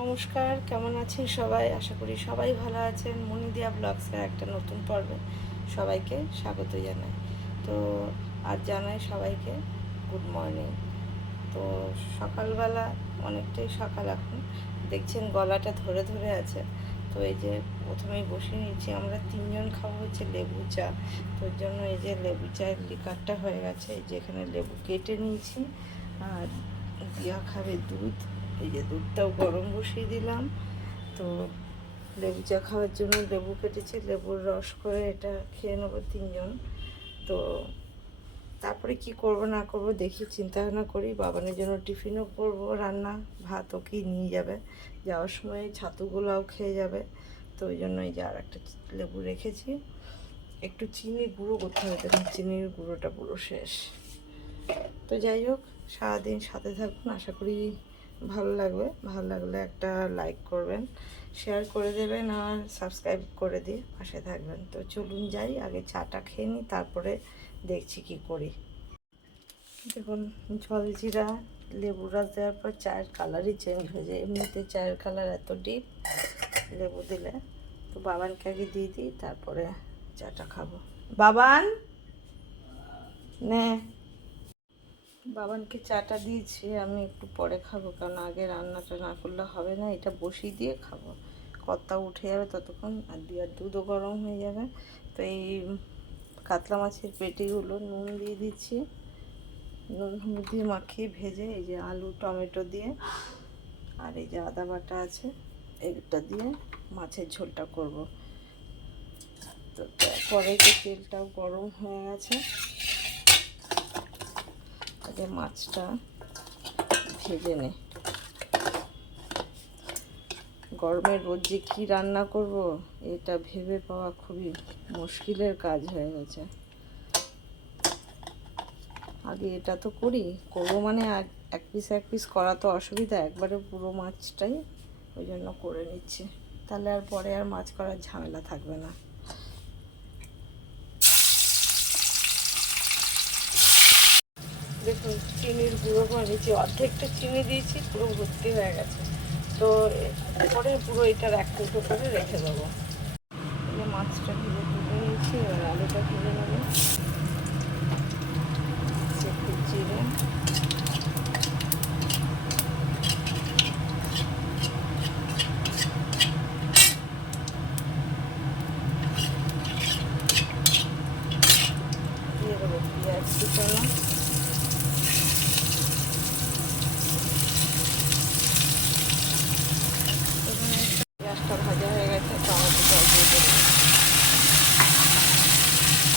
নমস্কার, কেমন আছেন সবাই? আশা করি সবাই ভালো আছেন। মনিদিয়া ব্লগসের একটা নতুন পর্বে সবাইকে স্বাগত জানাই। তো আজ জানাই সবাইকে গুড মর্নিং। তো সকালবেলা অনেকটাই সকাল এখন। দেখছেন গলাটা ধরে ধরে আছে। তো এই যে প্রথমেই বসে নিয়েছি আমরা তিনজন খাব হচ্ছে লেবু চা। তো জন্য এই যে লেবু চায়ের লিকারটা হয়ে গেছে। এই যে এখানে লেবু কেটে নিয়েছি। আর দিয়া খাবে দুধ। এই যে দুধটাও গরম বসিয়ে দিলাম। তো লেবু চা খাওয়ার জন্য লেবু কেটেছি, লেবুর রস করে এটা খেয়ে নেব তিনজন। তো তারপরে কি করব না করব দেখি চিন্তা ভাবনা করি। বাবানের জন্য টিফিনও করব, রান্না, ভাত ওকেই নিয়ে যাবে। যাওয়ার সময় ছাতুগুলাও খেয়ে যাবে। তো ওই জন্য এই যে আর একটা লেবু রেখেছি। একটু চিনি গুঁড়ো করতে হবে, দেখুন চিনির গুঁড়োটা পুরো শেষ। তো যাই হোক, সারাদিন সাথে থাকুন, আশা করি ভালো লাগবে, ভালো লাগলে একটা লাইক করবেন শেয়ার করে দেবেন আর সাবস্ক্রাইব করে দিয়ে পাশে থাকবেন। তো চলুন যাই, আগে চাটা খেয়ে নিই, তারপরে দেখছি কি করি। দেখুন, জল জিরা, লেবু রস দেওয়ার পর চায়ের কালারই চেঞ্জ হয়ে যায়। এমনিতে চায়ের কালার এত ডিপ লেবু দিলে। তো বাবানকে আগে দিয়ে দিই, তারপরে চাটা খাব। বাবান? নে। বাবানকে চাটা দিয়েছি, আমি একটু পরে খাব, কারণ আগে রান্নাটা না করলে হবে না, এটা বসিয়ে দিয়ে খাব। কর্তা উঠে যাবে ততক্ষণ, আর আর দুধও গরম হয়ে যাবে। তো এই কাতলা মাছের পেটিগুলো নুন দিয়ে দিচ্ছি। নুন হলুদ দিয়ে মাখিয়ে ভেজে, এই যে আলু, টমেটো দিয়ে, আর এই যে আদা বাটা আছে, এইটা দিয়ে মাছের ঝোলটা করব। তো যে তেলটাও গরম হয়ে গেছে। আগে মাছটা ভেজে নে। গরমের রোজ যে কী রান্না করব, এটা ভেবে পাওয়া খুবই মুশকিলের কাজ হয়ে গেছে। আগে এটা তো করি, করব মানে এক- এক পিস এক পিস করা তো অসুবিধা, একবারে পুরো মাছটাই ওই জন্য করে নিচ্ছি। তাহলে আর পরে আর মাছ করার ঝামেলা থাকবে না। চিনির গুঁড়ো নিচ্ছি অর্ধেকটা চিনি দিয়েছি, পুরো ভর্তি হয়ে গেছে। তো পরে পুরো এটা এক টুকরো করে রেখে দেবো। মাছটা ভেজে তুলে নিয়েছি, এবার আলুটা ভেজে নেব একটু জিরে দিয়ে দেবো পেঁয়াজ কুচানো এখানে পেঁয়াজটা ভাজা হয়ে গেছে টমেটো জল দিয়ে দেবো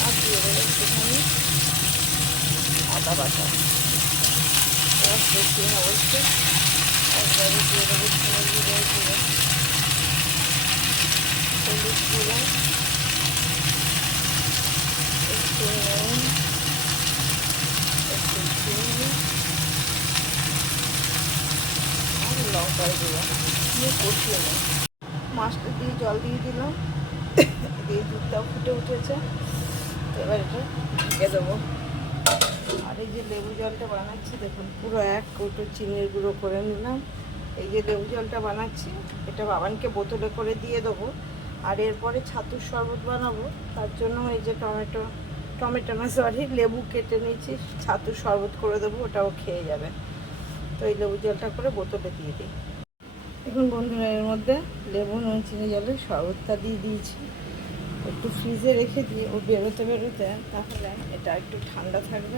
আর দিয়ে দেবো একটুখানি আদা বাটা বেশি অবশ্যই দিয়ে কষিয়ে নেব দিয়ে জল দিয়ে দিলাম। দিয়ে দুধটাও ফুটে উঠেছে। এবার এটা ঢেকে দেবো। আর এই যে লেবু জলটা বানাচ্ছি, দেখুন, পুরো এক কৌটো চিনির গুঁড়ো করে নিলাম। এই যে লেবু জলটা বানাচ্ছি, এটা বাবানকে বোতলে করে দিয়ে দেবো। আর এরপরে ছাতুর শরবত বানাবো। তার জন্য এই যে টমেটো টমেটো না সরি লেবু কেটে নিয়েছি, ছাতুর শরবত করে দেবো, ওটাও খেয়ে যাবে। তো এই লেবু জলটা করে বোতলে দিয়ে দিই। দেখুন বন্ধুরা, এর মধ্যে লেবু, নুন, চিনি, জলের শরবতটা দিয়ে দিয়েছি। একটু ফ্রিজে রেখে দিয়ে ও বেরোতে বেরোতে তাহলে এটা একটু ঠান্ডা থাকবে।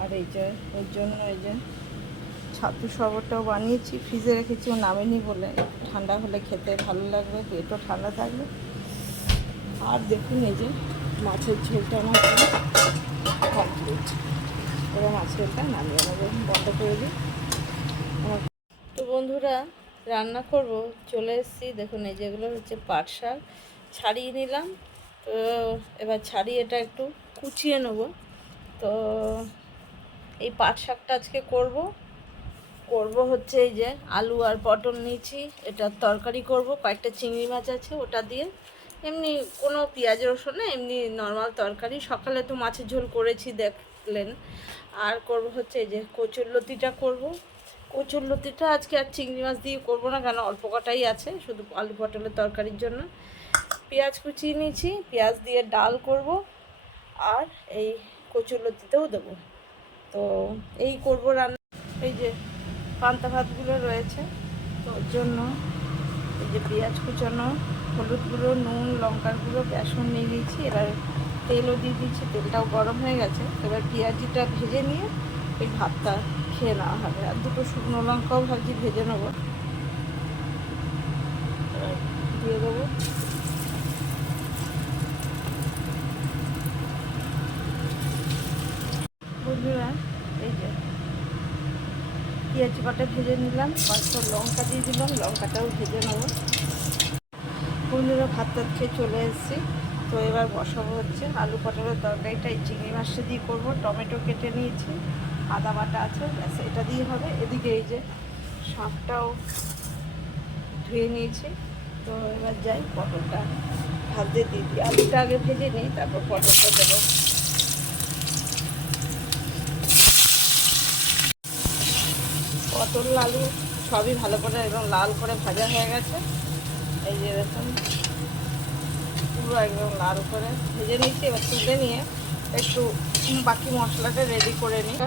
আর এই যে, ওর জন্য এই যে ছাতু শরবতটাও বানিয়েছি ফ্রিজে রেখেছি, ও নামেনি বলে। ঠান্ডা হলে খেতে ভালো লাগবে, পেটও ঠান্ডা থাকবে। আর দেখুন এই যে মাছের ঝোলটা আমার কমপ্লিট এবার মাছের ঝোলটা নামিয়ে নেব, বন্ধ করে দিই। আমার তো বন্ধুরা রান্না করব, চলে এসেছি। দেখুন, এই যেগুলো হচ্ছে পাট শাক। ছাড়িয়ে নিলাম। তো এবার ছাড়িয়ে এটা একটু কুচিয়ে নেব। তো এই পাট শাকটা আজকে করব। করব হচ্ছে এই যে আলু আর পটল নিয়েছি। এটার তরকারি করব। কয়েকটা চিংড়ি মাছ আছে ওটা দিয়ে। এমনি কোনো পেঁয়াজ রসুন এমনি নর্মাল তরকারি। সকালে তো মাছের ঝোল করেছি দেখলেন। আর করব হচ্ছে এই যে কচুর লতিটা করব। কচুর লতিটা আজকে আর চিংড়ি মাছ দিয়ে করব না কেন অল্প কটাই আছে, শুধু আলু পটলের তরকারির জন্য। পেঁয়াজ কুচিয়ে নিয়েছি, পেঁয়াজ দিয়ে ডাল করব, আর এই কচুর লতিতেও দেবো। তো এই করব রান্না। এই যে পান্তা ভাতগুলো রয়েছে, তো ওর জন্য এই যে পেঁয়াজ কুচানো, হলুদ গুঁড়ো, নুন, লঙ্কার গুঁড়ো, বেসন নিয়ে নিয়েছি, এবার তেলও দিয়ে দিয়েছি, তেলটাও গরম হয়ে গেছে। এবার পেঁয়াজিটা ভেজে নিয়ে ওই ভাতটা খেয়ে নেওয়া হবে। আর দুটো শুকনো লঙ্কাও ভাবছি ভেজে নেব। দিয়ে দেবো। বন্ধুরা, এই যে পেঁয়াজ কটা ভেজে নিলাম, কয়েকটা লঙ্কা দিয়ে দিলাম, লঙ্কাটাও ভেজে নেব। বন্ধুরা, ভাত খেয়ে চলে এসেছি। তো এবার বসাবো হচ্ছে আলু পটলের তরকারিটা, এই চিংড়ি মাছটা দিয়ে করব, টমেটো কেটে নিয়েছি। আদা বাটা আছে এটা দিয়ে হবে। এদিকে এই যে শাকটাও ধুয়ে নিয়েছি। তো এবার যাই, পটলটা ভাজতে দিই। আলুটা আগে ভেজে নিই, তারপর পটলটা দেবো। পটল, আলু সবই ভালো করে একদম লাল করে ভাজা হয়ে গেছে। এই যে দেখুন, পুরো একদম লাল করে ভেজে নিচ্ছি এবার তুলে নিয়ে একটু বাকি মশলাটা রেডি করে নিই।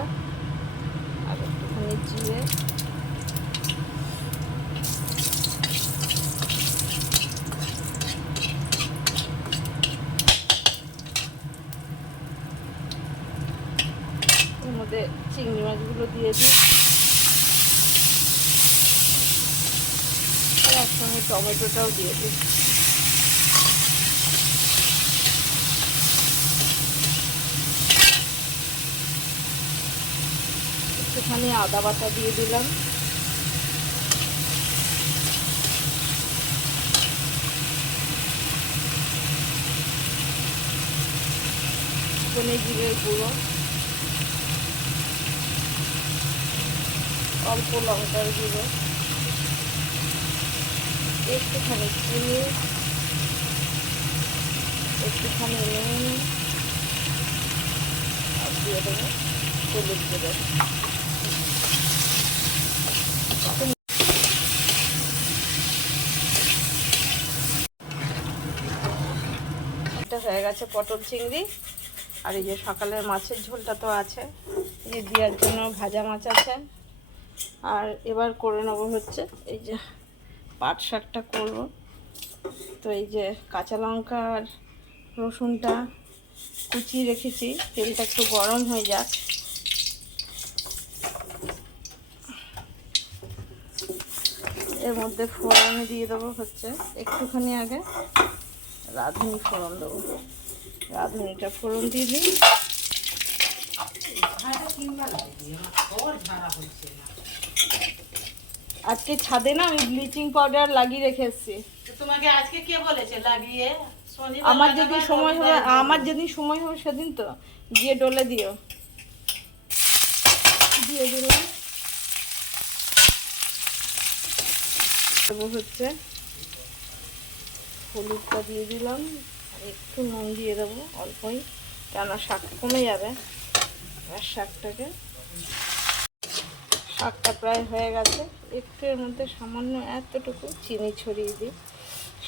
মধ্যে চিংড়ি মাছগুলো দিয়ে দিই। আর একসঙ্গে টমেটোটাও দিয়ে দিই। একটুখানি আদা বাটা দিয়ে দিলাম। ধনে জিরের গুঁড়ো। অল্প লঙ্কার গুঁড়ো। একটুখানি চিনি। একটুখানি নুন। আর দিয়ে দেবো হলুদ গুঁড়ো। হয়ে গেছে পটল চিংড়ি। আর এই যে সকালের মাছের ঝোলটা তো আছে। এই যে দেওয়ার জন্য ভাজা মাছ আছে। আর এবার করে নেব হচ্ছে এই যে পাট শাকটা করব। তো এই যে কাঁচা লঙ্কা আর রসুনটা কুচিয়ে রেখেছি। তেলটা একটু গরম হয়ে যাক। এর মধ্যে ফোড়ন দিয়ে দেবো হচ্ছে একটুখানি আগে। রাঁধুনি ফোড়ন দেবো। রাঁধুনিটা ফোড়ন দিয়ে দিই। আজকে ছাদে না আমি ব্লিচিং পাউডার লাগিয়ে রেখে এসেছি। তোমাকে আজকে কে বলেছে লাগিয়ে? আমার যেদিন সময় হবে আমার যেদিন সময় হবে সেদিন তো দিয়ে ডলে দিও। দিয়ে দিলাম। হচ্ছে হলুদটা দিয়ে দিলাম। আর একটু নুন দিয়ে দেবো, অল্পই কেননা শাক কমে যাবে। আর শাকটাকে, শাকটা প্রায় হয়ে গেছে। একটু এর মধ্যে সামান্য এতটুকু চিনি ছড়িয়ে দিই।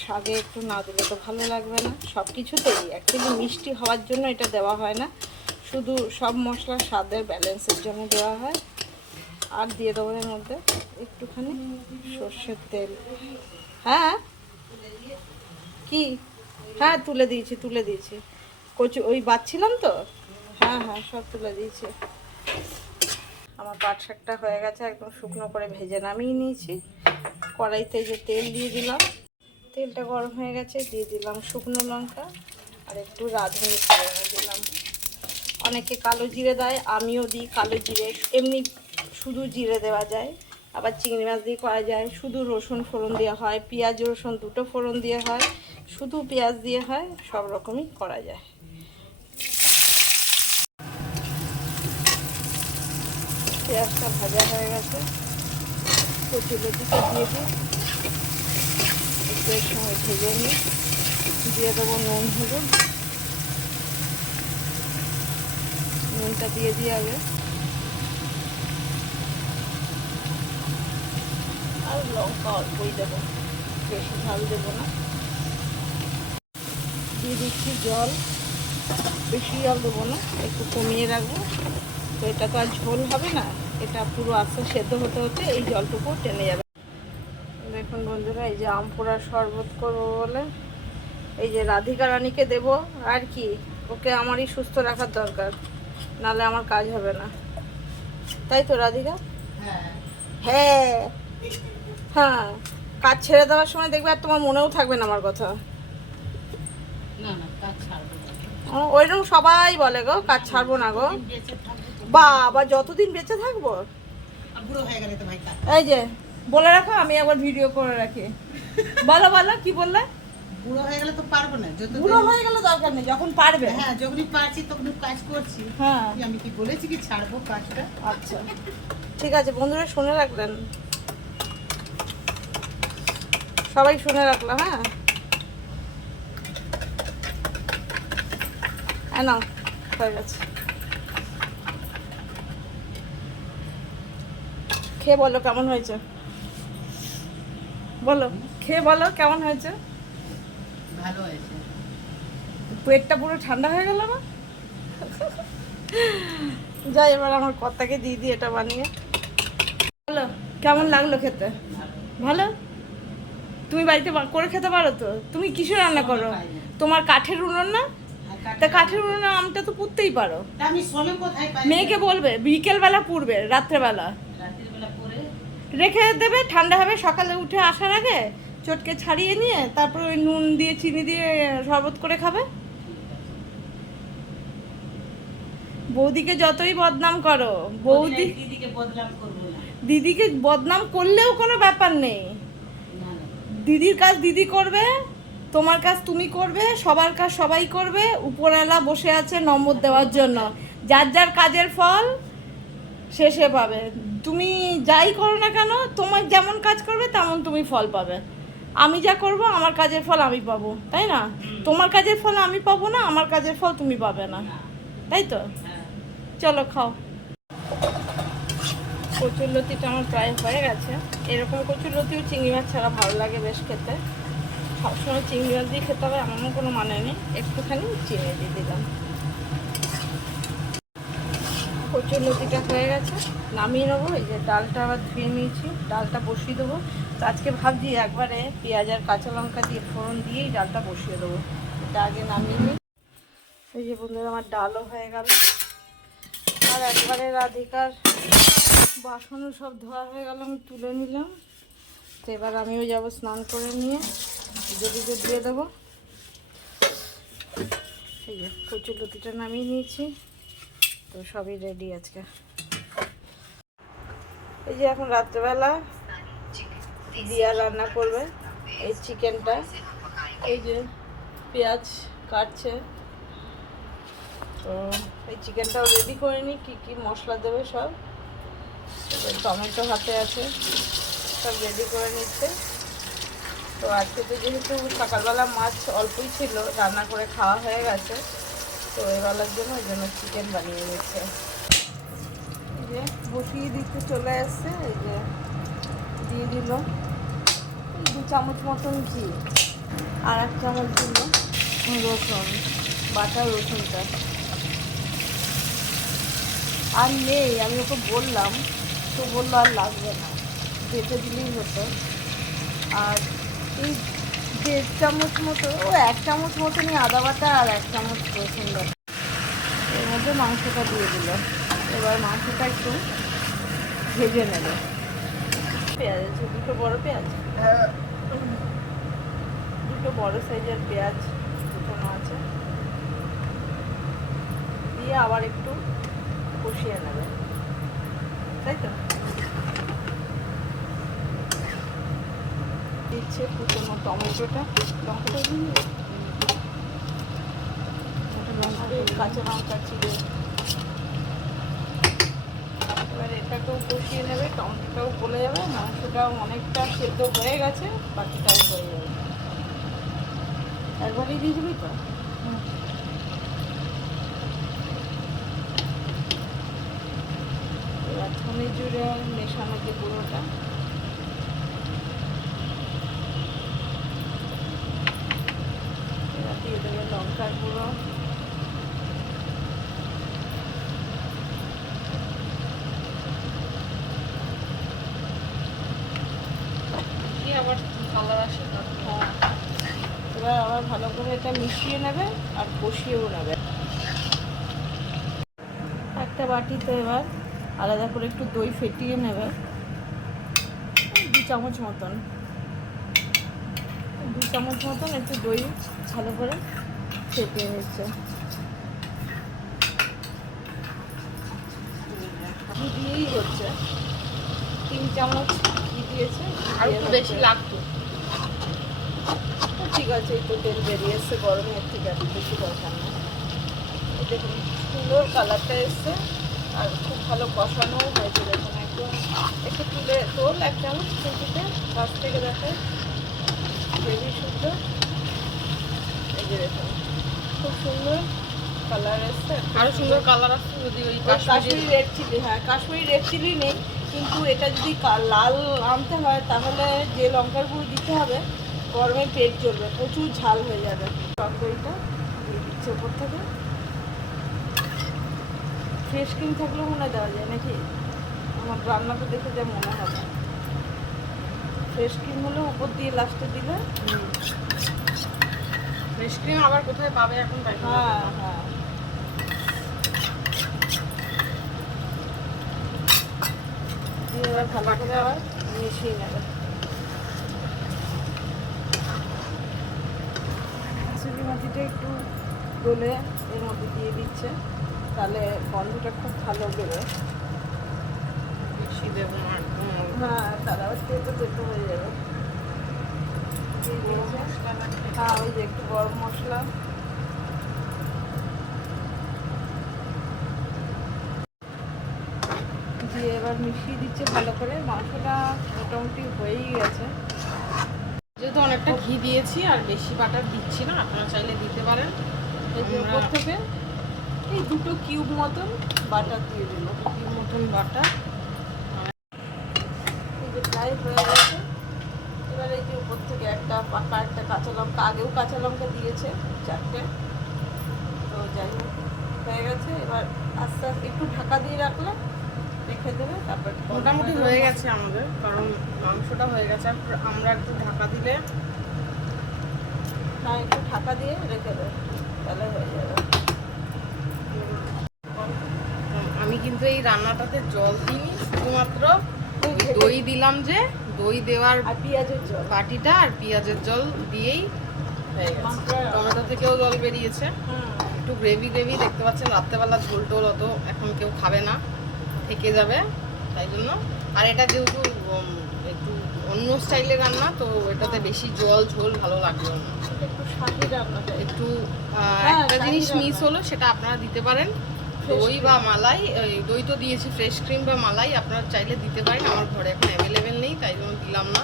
শাকে একটু না দিলে তো ভালো লাগবে না। সব কিছুতেই অ্যাকচুয়ালি মিষ্টি হওয়ার জন্য এটা দেওয়া হয় না। শুধু সব মশলা স্বাদের ব্যালেন্সের জন্য দেওয়া হয়। আর দিয়ে দেবো এর মধ্যে একটুখানি সর্ষের তেল। হ্যাঁ? কি? হ্যাঁ তুলে দিয়েছি তুলে দিয়েছি। কচু, ওই বাচ্ছিলাম তো? হ্যাঁ হ্যাঁ সব তুলে দিয়েছি। আমার পাট শাকটা হয়ে গেছে, একদম শুকনো করে ভেজে নামিয়ে নিয়েছি। কড়াইতে যে তেল দিয়ে দিলাম, তেলটা গরম হয়ে গেছে, দিয়ে দিলাম শুকনো লঙ্কা আর একটু রাঁধুনি ফোড়নে দিলাম। অনেকে কালো জিরে দেয়, আমিও দিই কালো জিরে। এমনি শুধু জিরে দেওয়া যায়, আবার চিংড়ি মাছ দিয়ে করা যায়। শুধু রসুন ফোড়ন দেওয়া হয়, পেঁয়াজ রসুন দুটো ফোড়ন দিয়ে হয়। শুধু পেঁয়াজ দিয়ে হয়, সব রকমই করা যায়। পেঁয়াজটা ভাজা হয়ে গেছে। কচি লতিটা দিয়ে দিই। একটু সময় ভেজে নিই। দিয়ে দেবো নুন, হলুদ। নুনটা দিয়ে দিই আগে। আর লঙ্কা অল্পই দেবো। বেশি ঝাল দেবো না। দিয়ে দিচ্ছি জল। বেশি জল দেবো না একটু কমিয়ে রাখব। তো এটা তো আর ঝোল হবে না এটা পুরো আস্তে সেদ্ধ হতে হতে এই জলটুকু টেনে যাবে। দেখুন বন্ধুরা এই যে আম পোড়ার শরবত করব বলে। এই যে রাধিকা রানীকে দেব আর কি ওকে আমারই সুস্থ রাখার দরকার নালে আমার কাজ হবে না। তাই তো রাধিকা? হ্যাঁ। হ্যাঁ। হ্যাঁ কাজ ছেড়ে দেওয়ার সময় দেখবে আর তোমার মনেও থাকবে না আমার কথা না না কাজ ছাড়বো না ও, ওইরকম সবাই বলে গো কাজ ছাড়বো না গো। বাবা যতদিন বেঁচে থাকব? এই যে বলে রাখো আমি একবার ভিডিও করে রাখি। বলো বলো কি বললে? বুড়ো হয়ে গেলে তো পারব না যত বুড়ো হয়ে গেলে দরকার নেই যখন পারবে। হ্যাঁ যখনই পারছি তখনই কাজ করছি। হ্যাঁ। আমি কি বলেছি কি ছাড়বো কাজটা? আচ্ছা। ঠিক আছে বন্ধুরা শুনে রাখলেন সবাই শুনে রাখলাম হ্যাঁ? নাও হয়ে গেছে। খেয়ে বলো কেমন হয়েছে? বলো খেয়ে বলো কেমন হয়েছে? ভালো হয়েছে। পেটটা পুরো ঠান্ডা হয়ে গেল না? যাই এবার আমার কর্তাকে দিয়ে দিই এটা বানিয়ে। ভালো কেমন লাগল খেতে? ভালো? তুমি বাড়িতে করে খেতে পারো তো? তুমি কিছু রান্না করো? তোমার কাঠের উনুন না? তা কাঠের উনুনে আমটা তো পুড়তেই পারো। আমি সময় কোথায় পাই? মেয়েকে বলবে বিকেলবেলা পুড়বে রাত্রেবেলা। বেলা রেখে দেবে ঠান্ডা হবে সকালে উঠে আসার আগে চটকে ছাড়িয়ে নিয়ে তারপর ওই নুন দিয়ে চিনি দিয়ে শরবত করে খাবে। বৌদিকে যতই বদনাম করো বৌদি দিদিকে বদনাম করলেও কোনো ব্যাপার নেই। দিদির কাজ দিদি করবে তোমার কাজ তুমি করবে, সবার কাজ সবাই করবে, উপরওয়ালা বসে আছে নম্বর দেওয়ার জন্য। যার যার কাজের ফল শেষে পাবে। তুমি যাই করো না কেন, তোমার যেমন কাজ করবে, তেমন তুমি ফল পাবে। আমি যা করব, আমার কাজের ফল আমি পাবো, তাই না? তোমার কাজের ফল আমি পাবো না, আমার কাজের ফল তুমি পাবে না। তাই তো? চলো খাও। কচুরলতিটা আমার প্রায় হয়ে গেছে। এরকম কচুরলতিও চিংড়ি মাছ ছাড়া ভালো লাগে বেশ খেতে। সবসময় চিংড়ি মাছ দিয়ে খেতে হবে এমন কোনো মানে নেই। একটুখানি চিনি দিয়ে দিলাম। কচুরলতিটা হয়ে গেছে, নামিয়ে নেব। এই যে ডালটা আবার ধুয়ে নিয়েছি, ডালটা বসিয়ে দেবো। তো আজকে ভাবছি একবারে পেঁয়াজ আর কাঁচা লঙ্কা দিয়ে ফোড়ন দিয়েই ডালটা বসিয়ে দেবো। এটা আগে নামিয়ে নিই। এই যে বন্ধুরা, আমার ডালও হয়ে গেল। আর একবারে রাধিকার বাসনও সব ধোয়া হয়ে গেল, আমি তুলে নিলাম। তো এবার আমিও যাব স্নান করে নিয়ে। পুজো দিয়ে দেবো। এই যে কচুর লতিটা নামিয়ে নিয়েছি। তো সবই রেডি আজকে। এই যে এখন রাত্রেবেলা দিয়া রান্না করবে এই চিকেনটা। এই যে পেঁয়াজ কাটছে। তো এই চিকেনটাও রেডি করে নিই কী কী মশলা দেবে সব। টমেটো হাতে আছে, সব রেডি করে নিচ্ছে। তো আজকে তো যেহেতু সকালবেলা মাছ অল্পই ছিল, রান্না করে খাওয়া হয়ে গেছে, তো এবেলার জন্য ওই জন্য চিকেন বানিয়ে এই যে বসিয়ে দিতে চলে আসছে, এই যে দিয়ে দিল। দু চামচ মতন ঘি, আর এক চামচ দিল রসুন, বাটা রসুনটা। আর নেই, আমি ওকে বললাম, তো বলল আর লাগবে না, বেটে দিলেই হতো। আর এই দেড় চামচ মতো ও এক চামচ মতনই আদা বাটা আর এক চামচ রসুন বাটা। এর মধ্যে মাংসটা দিয়ে দিল। এবার মাংসটা একটু ভেজে নেবে। পেঁয়াজ আছে দুটো বড় পেঁয়াজ? দুটো বড় সাইজের পেঁয়াজ দুটো আছে। দিয়ে আবার একটু কষিয়ে নেবে। তাই তো? দিচ্ছে কুচনো টমেটোটা। লঙ্কাটা দিয়ে লঙ্কা কাঁচা লঙ্কা চিড়ে এবার এটাকেও কষিয়ে নেবে, টমেটোটাও গলে যাবে, মাংসটাও অনেকটা সেদ্ধ হয়ে গেছে, বাকিটাও হয়ে যাবে। একবারই দিয়ে দিবি তো? এবার ধনে জুড়ে মেশানো যে গুঁড়োটা। গুঁড়ো কি আবার কালার আসে। এবার আবার ভালো করে এটা মিশিয়ে নেবে আর কষিয়েও নেবে একটা বাটিতে এবার আলাদা করে একটু দই ফেটিয়ে নেবে দু চামচ মতন দু চামচ মতন একটু দই ভালো করে নিচ্ছে ঘি দিয়েই হচ্ছে। তিন চামচ ঘি দিয়েছে আর একটু বেশি লাগতো। ঠিক আছে এই তো তেল বেরিয়ে এসছে গরমে এর থেকে আর বেশি দরকার নেই এই দেখুন সুন্দর কালারটা এসছে আর খুব ভালো কষানোও হয়েছে দেখুন একদম। একটু তুলে তোল এক চামচ খুঁটিতে কাছ থেকে দেখে। হেভি সুন্দর। এই যে দেখুন খুব সুন্দর কালার এসছে। আরও সুন্দর কালার আসছে যদি ওই কাশ্মীরি রেড চিলি হ্যাঁ কাশ্মীরি রেড চিলি নেই কিন্তু এটা যদি লাল আনতে হয় তাহলে যে লঙ্কার গুঁড়ো দিতে হবে গরমে পেট চলবে প্রচুর ঝাল হয়ে যাবে। দইটা দিয়ে দিচ্ছে ওপর থেকে। ফ্রেশ ক্রিম থাকলেও মনে দেওয়া যায় নাকি? আমার রান্নাটা দেখে যা মনে হবে। ফ্রেশ ক্রিম হলে উপর দিয়ে লাস্টে দিলে ফ্রেশ ক্রিম আবার কোথায় পাবে এখন হ্যাঁ হ্যাঁ। ভালো করে আবার মিশিয়ে নেবে। কাসুরি মাটিটা একটু গলে এর মধ্যে দিয়ে দিচ্ছে তাহলে গন্ধটা খুব ভালো বেরোয়। বেশি দেবো হ্যাঁ তাহলে আবার তেতো যাবে দিয়ে দিয়েছে। হ্যাঁ ওই যে একটু গরম মশলা। দিয়ে এবার মিশিয়ে দিচ্ছে ভালো করে। মাংসটা মোটামুটি হয়েই গেছে। যেহেতু অনেকটা ঘি দিয়েছি আর বেশি বাটার দিচ্ছি না আপনারা চাইলে দিতে পারেন। ওপর থেকে এই দুটো কিউব মতন বাটার দিয়ে দিল কি মতন বাটার। প্রায় হয়ে গেছে। এই যে উপর থেকে একটা পাকা একটা কাঁচা লঙ্কা আগেও কাঁচা লঙ্কা দিয়েছে চারটে। তো যাই হোক হয়ে গেছে। এবার আস্তে আস্তে একটু ঢাকা দিয়ে রাখলে রেখে দেবে তারপর মোটামুটি হয়ে গেছে আমাদের কারণ মাংসটা হয়ে গেছে। আমরা একটু ঢাকা দিলে না একটু ঢাকা দিয়ে রেখে দেবে তাহলে হয়ে যাবে। আমি কিন্তু এই রান্নাটাতে জল দিইনি শুধুমাত্র দই দিলাম যে দই দেওয়ার বাটিটা আর পেঁয়াজের জল দিয়েই হয়ে গেছে। টমেটো থেকেও জল বেরিয়েছে। একটু গ্রেভি গ্রেভি দেখতে পাচ্ছেন রাত্রেবেলা ঝোল টোল অত এখন কেউ খাবে না থেকে যাবে তাই জন্য। আর এটা যেহেতু একটু অন্য স্টাইলের রান্না তো এটাতে বেশি জল ঝোল ভালো লাগবে না। একটু হ্যাঁ, একটা জিনিস মিস হলো সেটা আপনারা দিতে পারেন। দই বা মালাই দই তো দিয়েছি ফ্রেশ ক্রিম বা মালাই আপনারা চাইলে দিতে পারেন আমার ঘরে এখন অ্যাভেলেবেল নেই তাই জন্য দিলাম না।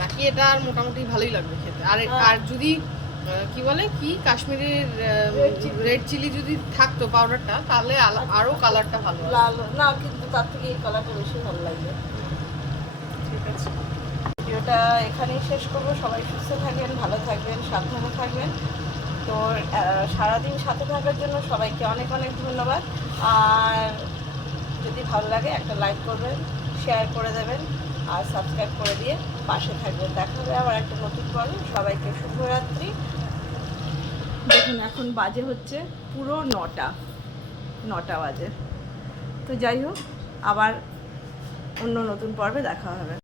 বাকি এটা আর মোটামুটি ভালোই লাগবে খেতে। আর। আর যদি কি বলে কি? কাশ্মীরের রেড চিলি যদি থাকতো পাউডারটা তাহলে আরও কালারটা ভালো লাল না কিন্তু তার থেকে এই কালারটা বেশি ভালো লাগবে। ঠিক আছে। ভিডিওটা এখানেই শেষ করব। সবাই সুস্থ থাকবেন ভালো থাকবেন সাবধানে থাকবেন। তো সারাদিন সাথে থাকার জন্য সবাইকে অনেক অনেক ধন্যবাদ। আর যদি ভালো লাগে, একটা লাইক করবেন শেয়ার করে দেবেন, আর সাবস্ক্রাইব করে দিয়ে পাশে থাকবেন। দেখা হবে আবার একটা নতুন পর্বে। সবাইকে শুভরাত্রি। দেখুন, এখন বাজে হচ্ছে পুরো নটা নটা বাজে। তো যাই হোক, আবার অন্য নতুন পর্বে দেখা হবে।